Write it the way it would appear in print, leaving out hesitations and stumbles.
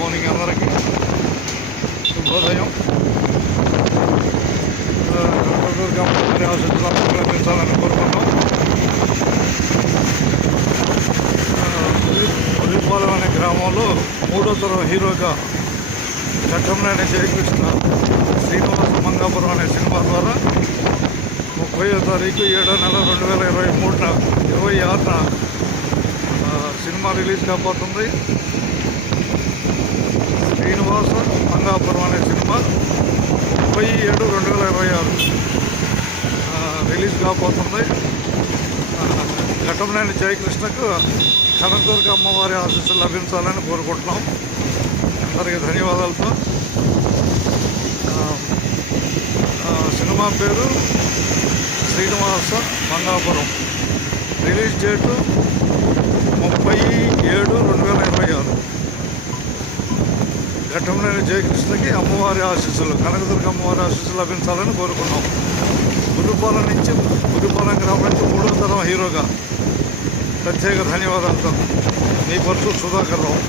Morning అందరికీ శుభోదయం. కనకదుర్గమ్మవారి ఆశీస్సులు లభించాలని కోరుకున్నాం. పులిపాలెం అనే గ్రామంలో 3వ తరం హీరోగా ఘట్టంనేని జయకృష్ణ శ్రీనివాస మంగాపురం అనే సినిమా ద్వారా 30వ తారీఖు 7వ నెల 2023 సినిమా రిలీజ్ కాబోతుంది. శ్రీనివాస మంగాపురం అనే సినిమా 30/7/2026 రిలీజ్ కాబోతుంది. ఘట్టంనేని జయకృష్ణకు కనకదుర్గ అమ్మవారి ఆశీస్సులు లభించాలని కోరుకుంటున్నాం. అందరికీ ధన్యవాదాలతో. సినిమా పేరు శ్రీనివాస మంగాపురం. Release date 30/7/2026. ఘట్టంనేని జయకృష్ణకి అమ్మవారి ఆశీస్సులు, కనకదుర్గ అమ్మవారి ఆశీస్సులు లభించాలని కోరుకున్నాం. పులిపాలెం గ్రామం నుంచి 3వ తరం హీరోగా ప్రత్యేక ధన్యవాదాలతో మీ పరుచూరు సుధాకర్ రావు.